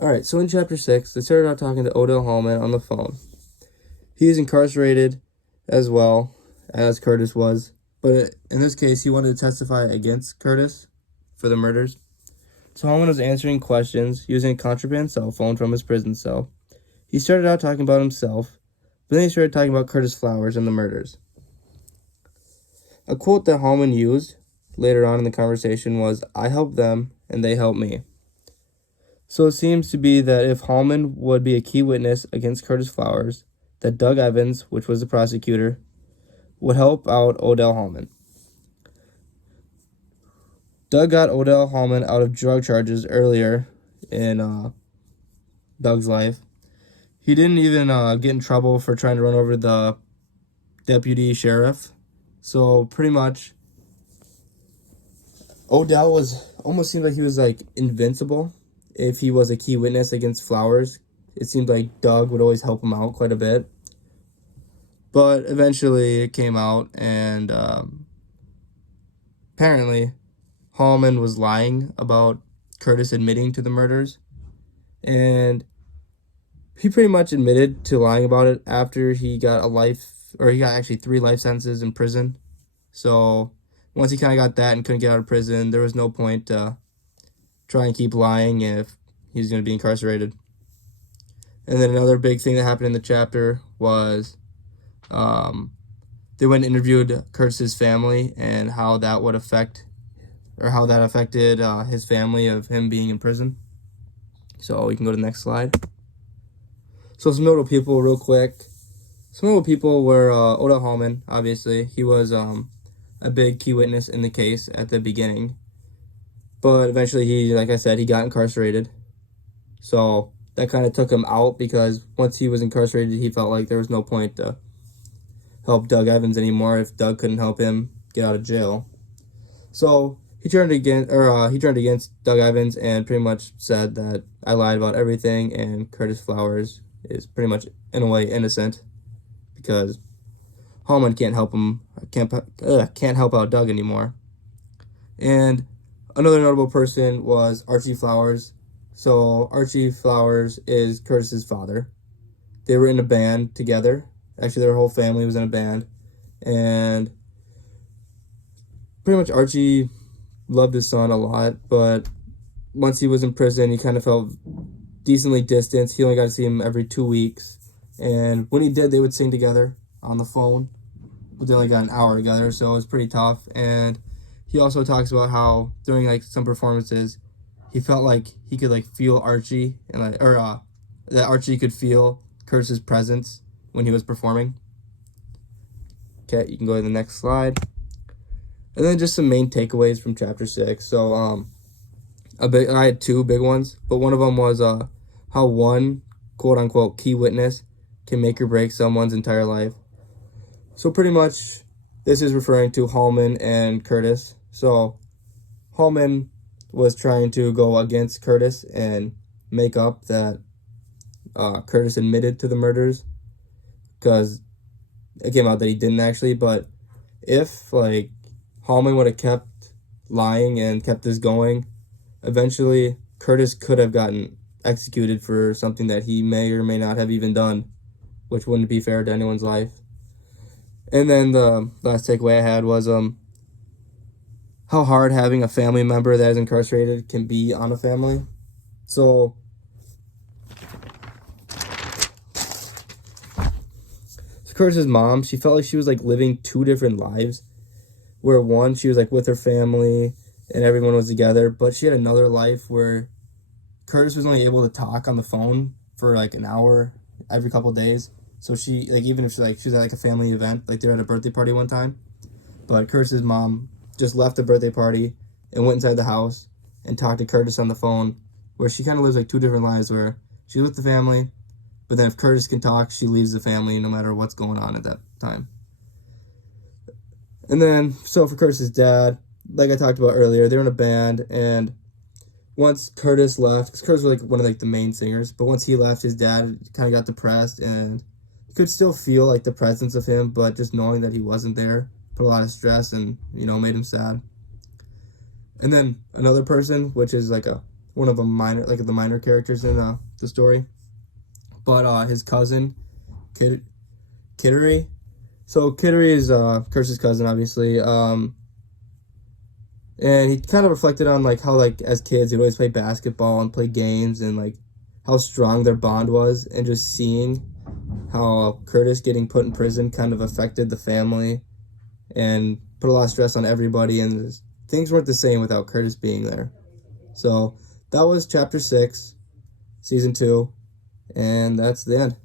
All right, so in chapter 6, they started out talking to Odell Hallman on the phone. He is incarcerated as well as Curtis was, but in this case, he wanted to testify against Curtis for the murders. So Hallman was answering questions using a contraband cell phone from his prison cell. He started out talking about himself, but then he started talking about Curtis Flowers and the murders. A quote that Hallman used later on in the conversation was, "I helped them and they helped me." So it seems to be that if Hallman would be a key witness against Curtis Flowers, that Doug Evans, which was the prosecutor, would help out Odell Hallman. Doug got Odell Hallman out of drug charges earlier in Doug's life. He didn't even get in trouble for trying to run over the deputy sheriff. So pretty much, Odell was almost seemed like he was like invincible if he was a key witness against Flowers. It seemed like Doug would always help him out quite a bit. But eventually it came out, and apparently Hallman was lying about Curtis admitting to the murders. And he pretty much admitted to lying about it after he got he got actually 3 life sentences in prison. So once he kind of got that and couldn't get out of prison, there was no point to try and keep lying if he's going to be incarcerated. And then another big thing that happened in the chapter was they went and interviewed Curtis's family and how that would affect, or how that affected his family of him being in prison. So we can go to the next slide. So some notable people real quick. Some notable people were Odell Hallman, obviously. He was a big key witness in the case at the beginning. But eventually he, like I said, he got incarcerated. So that kind of took him out, because once he was incarcerated, he felt like there was no point to help Doug Evans anymore if Doug couldn't help him get out of jail. So he turned against Doug Evans and pretty much said that I lied about everything, and Curtis Flowers is pretty much in a way innocent because Hallman can't help out Doug anymore. And another notable person was Archie Flowers. So Archie Flowers is Curtis's father. They were in a band together. Actually, their whole family was in a band. And pretty much Archie loved his son a lot, but once he was in prison, he kind of felt decently distanced. He only got to see him every 2 weeks. And when he did, they would sing together on the phone. But they only got an hour together, so it was pretty tough. And he also talks about how during like some performances, he felt like he could like feel Archie, and that Archie could feel Curtis's presence when he was performing. Okay, you can go to the next slide. And then just some main takeaways from chapter 6. So I had 2 big ones, but one of them was how one quote unquote key witness can make or break someone's entire life. So pretty much this is referring to Hallman and Curtis. So Hallman was trying to go against Curtis and make up that Curtis admitted to the murders, because it came out that he didn't actually. But if like Hallman would have kept lying and kept this going, eventually Curtis could have gotten executed for something that he may or may not have even done, which wouldn't be fair to anyone's life. And then the last takeaway I had was how hard having a family member that is incarcerated can be on a family. So Curtis's mom, she felt like she was like living 2 different lives, where one, she was like with her family and everyone was together, but she had another life where Curtis was only able to talk on the phone for like an hour every couple of days. So she, like, even if she was at like a family event, like they were at a birthday party one time, but Curtis's mom just left the birthday party and went inside the house and talked to Curtis on the phone, where she kind of lives like 2 different lives, where she's with the family, but then if Curtis can talk, she leaves the family no matter what's going on at that time. And then, so for Curtis's dad, like I talked about earlier, they're in a band, and once Curtis left, because Curtis was like one of like the main singers, but once he left, his dad kind of got depressed, and you could still feel like the presence of him, but just knowing that he wasn't there put a lot of stress and, made him sad. And then another person, which is like one of the minor characters in the story. But his cousin, Kittery. So Kittery is Curse's cousin, obviously. And he kind of reflected on like how like as kids he'd always play basketball and play games and like how strong their bond was, and just seeing how Curtis getting put in prison kind of affected the family and put a lot of stress on everybody, and things weren't the same without Curtis being there. So that was chapter 6, season 2, and that's the end.